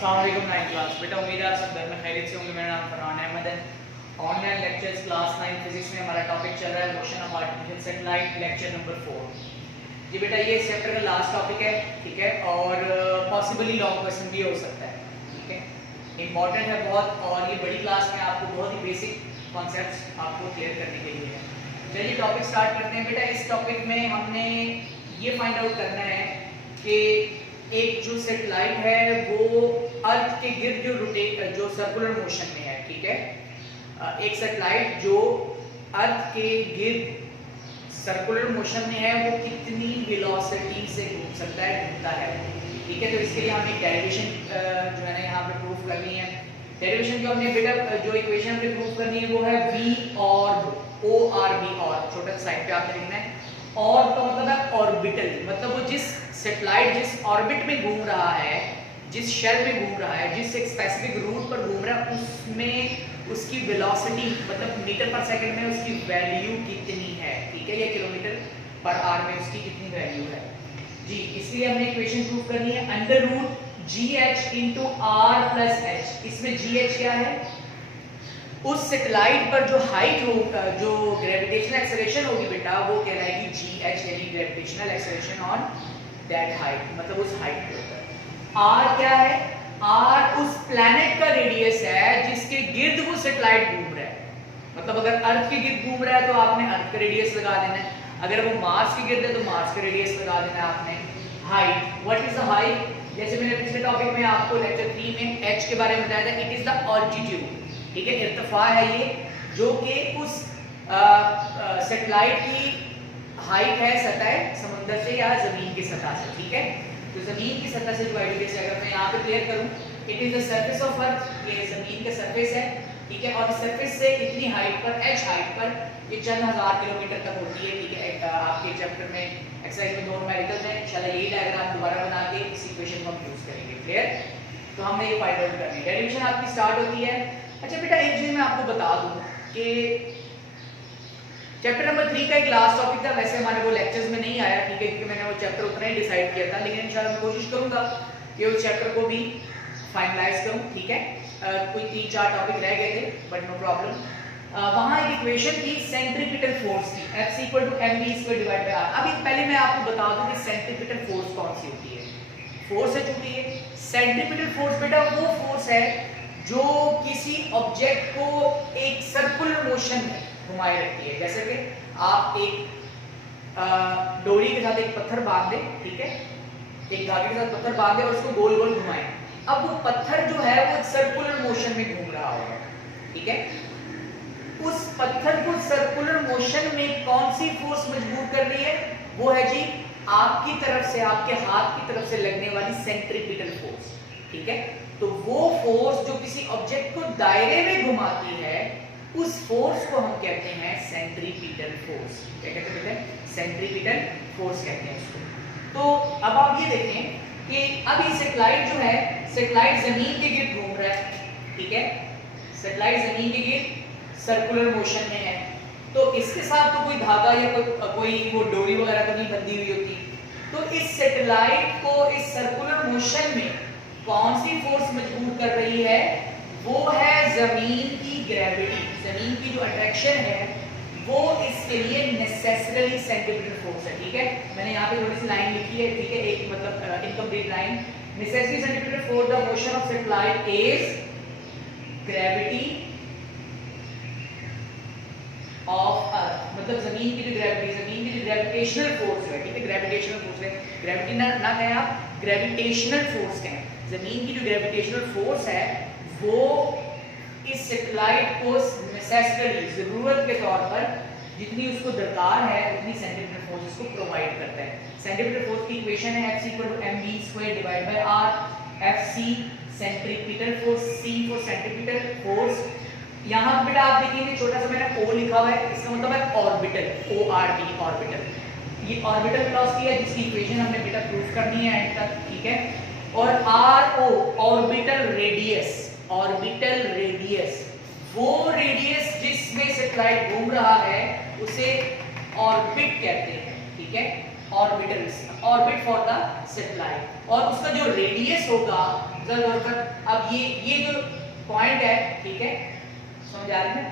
अस्सलाम वालेकुम nine class. बेटा उम्मीद है आप सब घर में खैरियत से होंगे। मेरा नाम फरहान अहमद है। ऑनलाइन लेक्चर्स क्लास 9 फिजिक्स में हमारा टॉपिक चल रहा है motion of artificial satellite, lecture number 4। जी बेटा ये इस चैप्टर का लास्ट टॉपिक है, ठीक है, और पॉसिबली लॉन्ग क्वेश्चन भी हो सकता है, ठीक है, इंपॉर्टेंट है बहुत, और ये बड़ी क्लास में आपको बहुत ही बेसिक कॉन्सेप्ट्स आपको क्लियर करने के लिए है। चलिए टॉपिक स्टार्ट करते हैं। बेटा इस टॉपिक में हमने ये फाइंड आउट करना है कि एक जो सैटेलाइट है वो अर्थ के गिर्द जो सर्कुलर मोशन में है, ठीक है, एक सैटेलाइट जो अर्थ के गिर्द सर्कुलर मोशन में है वो कितनी वेलोसिटी से घूम सकता है, घूमता है, ठीक है। तो इसके लिए हमें डेरिवेशन जो है ना यहाँ पे प्रूफ करनी है। डेरिवेशन जो हमने बेटा जो इक्वेशन हमने प्रूफ करनी है वो है v और o r b, और छोटा सा साइड पे आपने लिखना है। और तो मतलब है ऑर्बिटल, मतलब वो जिस सैटेलाइट जिस ऑर्बिट में घूम रहा है, जिस शेल में घूम रहा है, जिस एक स्पेसिफिक रूट पर घूम रहा है, उसमें उसकी वेलोसिटी मतलब मीटर पर सेकंड में उसकी वैल्यू कितनी है, ठीक है, या किलोमीटर पर आवर में उसकी कितनी वैल्यू है जी। इसलिए हमने इक्वेशन प्रूव करनी है under root GH into R plus H. इसमें GH क्या है, उस सैटेलाइट पर जो हाइट होगा, जो ग्रेविटेशनल एक्सेलरेशन होगी बेटा वो कहलाएगी GH, यानी gravitational acceleration on that height, मतलब उस हाइट के ऊपर। R क्या है, R उस प्लैनेट का रेडियस है जिसके गिर्द वो सैटेलाइट घूम रहा है। मतलब अगर अर्थ के गिर्द घूम रहा है तो आपने अर्थ का रेडियस लगा देना है, अगर वो मार्स के गिर्द है तो मार्स का रेडियस लगा देना है आपने। Height, what is the height, जैसे मैंने पिछले टॉपिक में आपको लेक्चर 3 में h के बारे में बताया था, इट इज द ऑल्टीट्यूड, ठीक है, इर्तिफा है ये, जो कि उस सैटेलाइट की हाइट है सतह समुद्र से या जमीन की सतह से, ठीक है। तो जमीन की सतह से जो हाइट है, अगर मैं यहाँ पे क्लियर करूँ, it is the surface of earth, ये जमीन का सरफेस है, ठीक है, और इस सरफेस से इतनी हाइट पर, h हाइट पर, ये चंद हजार किलोमीटर तक होती है, ठीक है। आपके चैप्टर में एक्सरसाइज में 2 न्यूमेरिकल्स हैं, इंशाल्लाह यही डायग्राम दोबारा बना के इस इक्वेशन को हम यूज करेंगे, क्लियर। तो हमने ये फाइंड आउट करनी है, डेरिवेशन आपकी स्टार्ट होती है। अच्छा बेटा एक चीज मैं आपको बता दूं कि चैप्टर नंबर 3 का एक लास्ट टॉपिक था, वैसे हमारे वो लेक्चर्स में नहीं आया, ठीक है, क्योंकि मैंने वो चैप्टर उतना ही डिसाइड किया था, लेकिन इंशाल्लाह मैं कोशिश करूंगा कि उस चैप्टर को भी फाइनलाइज करूं, ठीक है। कोई 3-4 टॉपिक रह गए थे बट नो प्रॉब्लम। वहां एक इक्वेशन थी सेंट्रीपिटल फोर्स की, F mv² / r। अभी पहले मैं आपको बता दूं कि सेंट्रीपिटल फोर्स कौन सी होती है। फोर्स है चूंकि ये सेंट्रीपिटल फोर्स बेटा वो फोर्स है जो किसी ऑब्जेक्ट को एक सर्कुलर मोशन में घुमाए रखती है। जैसे कि आप एक डोरी के साथ एक पत्थर बांध दें, ठीक है, एक धागे के साथ पत्थर बांध दें और उसको गोल गोल घुमाएं। अब वो पत्थर जो है वो सर्कुलर मोशन में घूम रहा होगा, ठीक है। उस पत्थर को सर्कुलर मोशन में कौन सी फोर्स मजबूर कर रही है, वो है जी आपकी तरफ से, आपके हाथ की तरफ से लगने वाली सेंट्रीपिटल फोर्स, ठीक है। तो वो फोर्स जो किसी ऑब्जेक्ट को दायरे में घुमाती है, उस फोर्स को हम कहते हैं सेंट्रीपिटल फोर्स। क्या कहते हैं बेटा, सेंट्रीपिटल फोर्स कहते हैं उसको। तो अब आप ये देखें कि अब ये सैटेलाइट जो है, सैटेलाइट जमीन के गिर्द घूम रहा है, ठीक है, सैटेलाइट जमीन के गिर्द सर्कुलर मोशन में है, तो इसके साथ तो कोई धागा या कोई वो डोरी वगैरह तो नहीं बंधी हुई होती। तो इस सैटेलाइट को इस सर्कुलर मोशन में कौन सी फोर्स मजबूर कर रही है, वो है जमीन की ग्रेविटी, जमीन की जो अट्रैक्शन है वो इसके लिए नेसेसरली सेंट्रीपिटल फोर्स है, ठीक है। मैंने यहाँ पे थोड़ी सी लाइन लिखी है, ठीक है, एक मतलब incomplete line, necessarily centripetal force the motion of satellite is gravity of earth, मतलब जमीन की जो ग्रेविटी, जमीन की जो ग्रेविटेशनल फोर्स है, ठीक है, ग्रेविटेशनल फोर्स है, ग्रेविटी ना कहें आप, ग्रेविटेशनल फोर्स कहें। जमीन की जो ग्रेविटेशनल फोर्स है वो इस सैटेलाइट को नेसेसरली, जरूरत के तौर पर जितनी उसको दरकार है उतनी सेंट्रीपिटल फोर्स इसको प्रोवाइड करता है। सेंट्रीपिटल फोर्स की इक्वेशन है F mv² / r। Fc centripetal force, C for centripetal force. यहाँ बेटा आप देखेंगे छोटा सा मैंने O लिखा हुआ है, इसका मतलब है ऑर्बिटल, ORB ऑर्बिटल। ये ऑर्बिटल वेलोसिटी है जिसकी इक्वेशन हमने बेटा प्रूफ करनी है एंड तक, ठीक है। और RO orbital radius, orbital radius वो रेडियस जिसमें सैटेलाइट घूम रहा है उसे ऑर्बिट कहते हैं, ठीक है, orbital, orbit for the satellite. और उसका जो रेडियस होगा मतलब जोड़कर अब ये जो पॉइंट है, ठीक है, समझ आ रही है?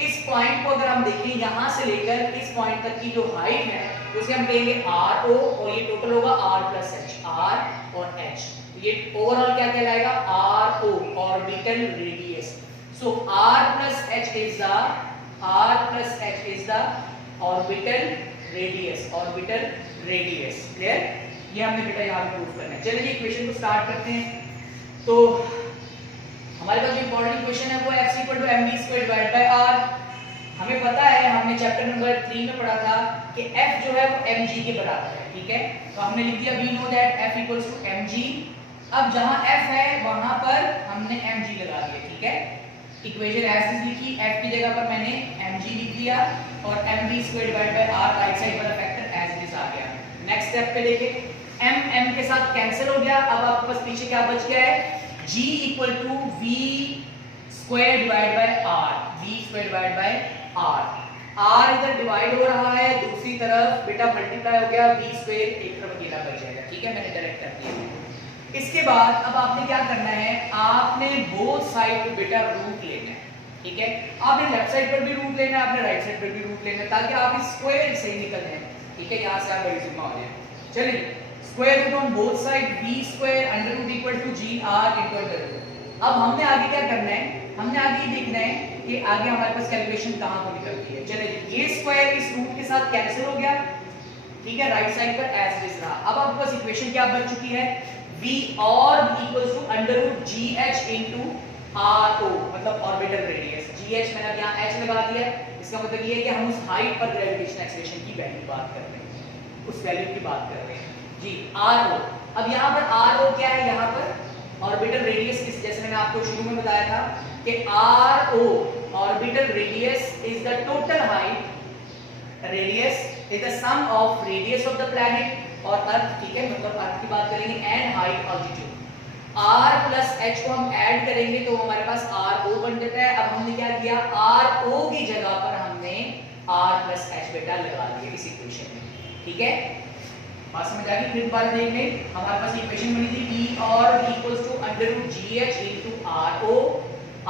इस पॉइंट को अगर हम देखें यहां से लेकर इस पॉइंट तक की जो हाइट है उसे हम कहेंगे आर ओ, और ये टोटल होगा आर प्लस एच, आर और एच। तो ये ओवरऑल क्या कहलाएगा? R O, orbital radius. So R plus H is the orbital radius, orbital radius. Clear? ये हमने बेटा यहां पे प्रूव करना है। चलिए इक्वेशन को स्टार्ट करते हैं। तो हमारे पास जो इंपॉर्टेंट इक्वेशन है वो f = mv² divide by r। हमें पता है, हमने चैप्टर नंबर 3 में पढ़ा था कि f जो है वो mg के बराबर है, ठीक है? तो हमने लिख दिया we know that f = mg। अब जहां f है वहां पर हमने mg लगा दिया, ठीक है? इक्वेशन एज इज लिखी, f की जगह पर मैंने mg लिख दिया और mv² divide by r right side वाला फैक्टर एज इट इज आ गया। नेक्स्ट स्टेप पे देखें, m के साथ कैंसिल हो गया। अब आपके पास पीछे क्या बच गया है? G = v² divide by r, v² divide by r। r इधर डिवाइड हो रहा है, दूसरी तरफ बेटा मल्टीप्लाई हो गया, v² एक तरफ अकेला बच जाएगा, ठीक है? मैंने डायरेक्ट कर दिया। इसके बाद अब आपने क्या करना है? आपने बोथ साइड पे बेटा रूट लेना है, ठीक है? आपने लेफ्ट साइड पर भी रूट लेना है, आपने राइट साइड पर भी रूट लेना है, ताकि आप इस स्क्वायर से निकल जाए, ठीक है? यहां से आप बड़ी सिग्मा हो जाए। चलिए, square root on both side v² √ gr * √। अब हमने आगे क्या करना है? हमने आगे देखना है कि आगे हमारे पास कैलकुलेशन कहां को निकलती है। चलिए, ये स्क्वायर इस रूट के साथ कैंसिल हो गया, ठीक है? राइट साइड पर एज इज रहा। अब आपके पास इक्वेशन क्या बन चुकी है? v और = √gh * r0, मतलब ऑर्बिटल रेडियस। gh मैंने यहां h लगा दिया, इसका मतलब ये है कि हम उस हाइट पर ग्रेविटेशनल एक्सेलरेशन की वैल्यू बात कर रहे हैं, उस वैल्यू की बात कर रहे हैं जी, r0। अब यहाँ पर r0 क्या है? यहाँ पर ऑर्बिटल रेडियस, जैसे मैंने आपको शुरू में बताया था कि r0 orbital radius is the total height, radius is the sum of radius of the planet और अर्थ, ठीक है? मतलब अर्थ की बात करेंगे, एंड हाइट, ऑल्टीट्यूड। r प्लस h को हम ऐड करेंगे तो हमारे पास r0 बन जाता है। अब हमने क्या किया? r0 की जगह पर हमने r प्लस h बेटा लगा दिया इस इक्वेशन में, ठीक है? बात समझ आ गई? फिर बार देखेंगे, हमारे पास इक्वेशन बनी थी v और v = √gh * r0।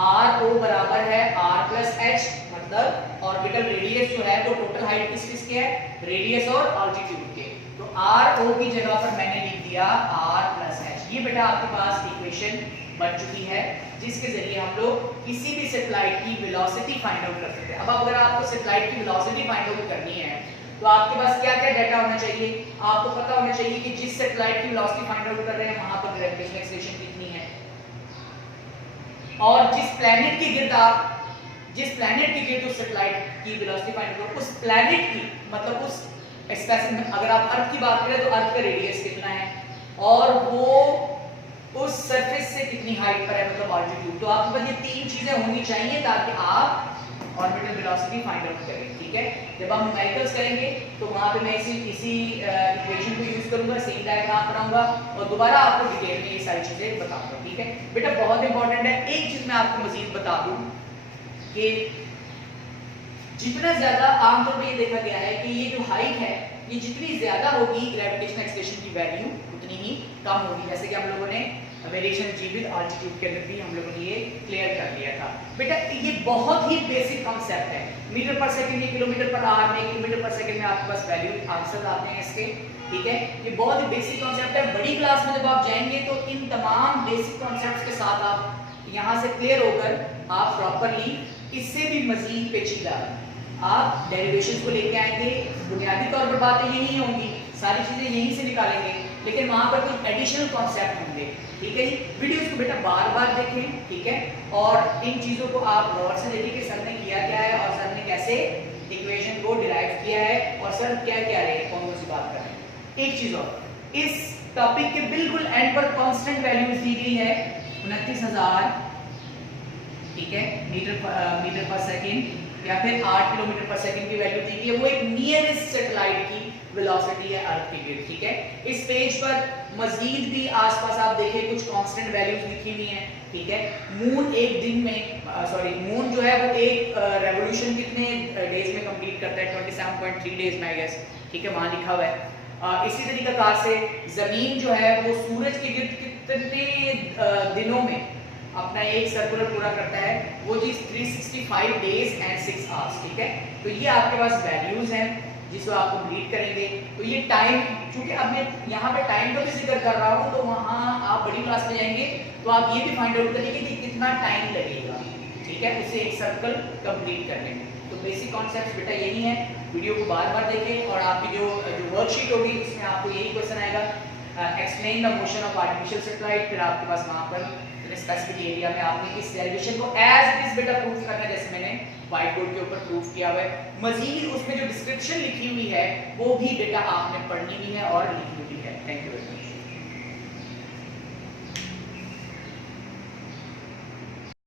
r0 बराबर है r प्लस h, मतलब ऑर्बिटल रेडियस जो है वो टोटल हाइट किस के है? रेडियस और ऑल्टीट्यूड के। तो r0 की जगह पर मैंने लिख दिया r प्लस h। ये बेटा आपके पास इक्वेशन बन चुकी है, जिसके जरिए हम लोग किसी भी सैटेलाइट की वेलोसिटी फाइंड आउट कर सकते हैं। अब अगर आपको सैटेलाइट की वेलोसिटी फाइंड आउट करनी है तो आपके पास क्या-क्या डाटा होना चाहिए? आपको पता होना चाहिए कि जिस सैटेलाइट की वेलोसिटी फाइंड आउट कर रहे हैं वहां पर ग्रेविटेशनल एक्सेलरेशन कितनी है, और जिस प्लैनेट के गिर्द उस सैटेलाइट की वेलोसिटी फाइंड आउट, उस प्लैनेट की, मतलब उस स्पेसिफिक, अगर आप अर्थ की बात करें तो अर्थ का रेडियस कितना है और वो उस सरफेस से कितनी हाइट पर है, मतलब ऑल्टीट्यूड। तो आपके पास ये तीन चीजें होनी चाहिए ताकि आप ऑर्बिटल वेलोसिटी फाइंड आउट करें, ठीक है? जब हम न्यूमेरिकल्स करेंगे तो वहां पे मैं इसी इक्वेशन को यूज करूंगा, सेम डायग्राम बनाऊंगा और दोबारा आपको डिटेल में ये सारी चीजें बताऊंगा, ठीक है? बेटा बहुत इंपॉर्टेंट है, एक चीज मैं आपको मजीद बता दूं कि जितना ज्यादा आमतौर पर ये देखा गया है कि ये जो हाइट है ये जितनी ज्यादा होगी ग्रेविटेशनल एक्सेलरेशन की वैल्यू उतनी ही कम होगी, जैसे कि हम लोगों ने वेरिएशन g विद ऑल्टीट्यूड के अंदर भी हम लोगों ने ये क्लियर कर लिया था। बेटा ये बहुत ही बेसिक कांसेप्ट है, मीटर पर सेकंड, किलोमीटर पर आवर में, किलोमीटर पर सेकंड में आपके पास वैल्यू आंसर आते हैं इसके, ठीक है? ये बहुत ही बेसिक कांसेप्ट है। बड़ी क्लास में जब आप जाएंगे तो इन तमाम बेसिक कांसेप्ट्स के साथ आप यहाँ से क्लियर होकर आप प्रॉपर्ली इससे भी मजीद पेचीदा आप डेरिवेशंस को लेके आएंगे। बुनियादी तौर पर बातें यही होंगी, सारी चीजें यहीं से निकालेंगे, लेकिन वहां पर कुछ एडिशनल कॉन्सेप्ट होंगे, ठीक है जी? वीडियोस को बेटा बार बार देखें, ठीक है? और इन चीजों को आप गौर से देखिए कि सर ने किया क्या है और सर ने कैसे इक्वेशन को डिराइव किया है और सर क्या कह रहे हैं, कौन सी बात कर रहे हैं। एक चीज और, इस टॉपिक के बिल्कुल एंड पर कांस्टेंट वैल्यूज दी गई है 29,000, ठीक है, मीटर पर सेकंड या फिर 8 किलोमीटर पर सेकंड की वैल्यू दी गई है। वो एक नियरेस्ट सैटेलाइट की वेलोसिटी है अर्थ की गिर्द, ठीक है? इस पेज पर मजीद भी आसपास आप देखिए कुछ कांस्टेंट वैल्यूज लिखी हुई हैं, ठीक है? मून एक दिन में मून जो है वो एक रेवोल्यूशन कितने डेज में कंप्लीट करता है? 27.3 डेज में आई गेस, ठीक है? वहां लिखा हुआ है। इसी तरीके कार से जमीन जो है वो सूरज के गिर्द कितने दिनों में अपना एक सर्कुलर पूरा करता है, वो चीज 365 डेज एंड 6 आवर्स, ठीक है। तो ये आपके पास वैल्यूज हैं जिसको आप कंप्लीट करेंगे। तो ये टाइम, क्योंकि अब मैं यहाँ पे टाइम का भी जिक्र कर रहा हूँ, तो वहाँ आप बड़ी क्लास में जाएंगे तो आप ये भी फाइंड आउट करेंगे कि कितना टाइम लगेगा, ठीक है, उसे एक सर्कल कंप्लीट करने में। तो बेसिक कॉन्सेप्ट बेटा यही है, वीडियो को बार बार देखें और आपकी जो वर्कशीट होगी उसमें आपको यही क्वेश्चन आएगा, explain the motion of artificial satellite. फिर आपके पास वहाँ पर स्पेसिफिक एरिया में आपने इस डेरिवेशन को एज इट इज बेटा प्रूफ करना है, जैसे मैंने व्हाइट बोर्ड के ऊपर प्रूफ किया हुआ है। मजीद उसमें जो डिस्क्रिप्शन लिखी हुई है वो भी बेटा आपने पढ़नी भी है और लिखनी भी है। Thank you.